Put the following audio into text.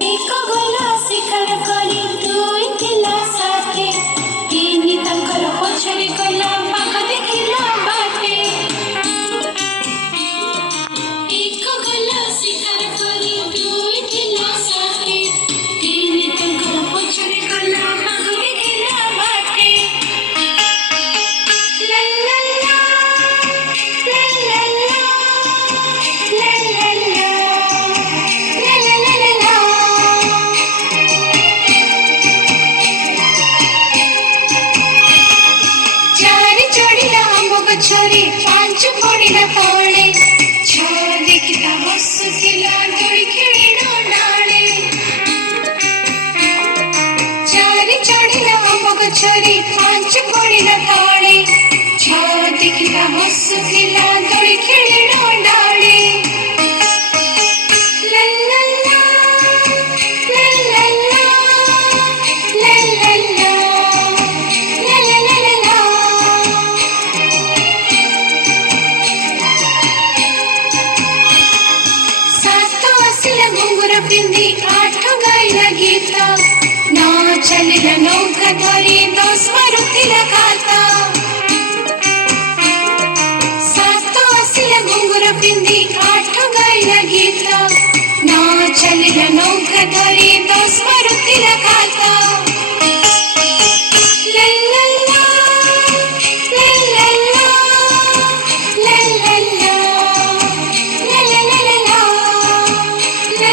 ଏକ ଗଲା ଶିକାର କରି ଦୁଇ ଥିଲା ସାଥେ, ତିନି ତାଙ୍କର ପଛରେ ଗଲା ବାଘ ଦେଖିଲା ବାଟେ। ଏକ ଗଲା ଶିକାର କରି ଦୁଇ ଥିଲା ସାଥେ, ତିନି ତାଙ୍କର ପଛରେ ଗଲା ବାଘ ଦେଖିଲା ବାଟେ। ଲା ଲା ଲା, ଲା ଲା ଲା, ଲା ଲା ଲା, ଲା ଲା ଲା ଲା ଲା। ଚାରି ଚଢିଲା ଆମ୍ବ ଗଛରେ, ପାଞ୍ଚ ପଡ଼ିଲା ତଳେ, ଛଅ ଦେଖିତା ହସୁଥିଲା ଦୋଳି ଖେଳିଲା ଡାଳେ। ଚାରି ଚଢିଲା ଆମ୍ବ ଗଛରେ, ପାଞ୍ଚ ପଡ଼ିଲା ତଳେ, ଛଅ ଦେଖିତା ହସୁଥିଲା ଦୋଳି ଖେଳିଲା ଡାଳେ। ଲା ଲା ଲା, ଲା ଲା ଲା, ଲା ଲା ଲା, ଲା ଲା ଲା ଲା ଲା। ସାତ ଆସିଲା ଘୁଙ୍ଗୁର ପିନ୍ଧି, ଆଠ ଗାଇଲା ଗୀତ, ନଅ ଚାଲିଲା ନୌକା ଧରି, ଦଶ ମାରୁଥିଲା ଖାତା। ସାତ ଆସିଲା ଘୁଙ୍ଗୁର ପିନ୍ଧି, ଆଠ ଗାଇଲା ଗୀତ, ନଅ ଚାଲିଲା ନୌକା ଧରି, ଦଶ ମାରୁଥିଲା ଖାତା। ଲା ଲା ଲା, ଲା ଲା ଲା, ଲା ଲା ଲା, ଲା ଲା ଲା ଲା ଲା, ଲା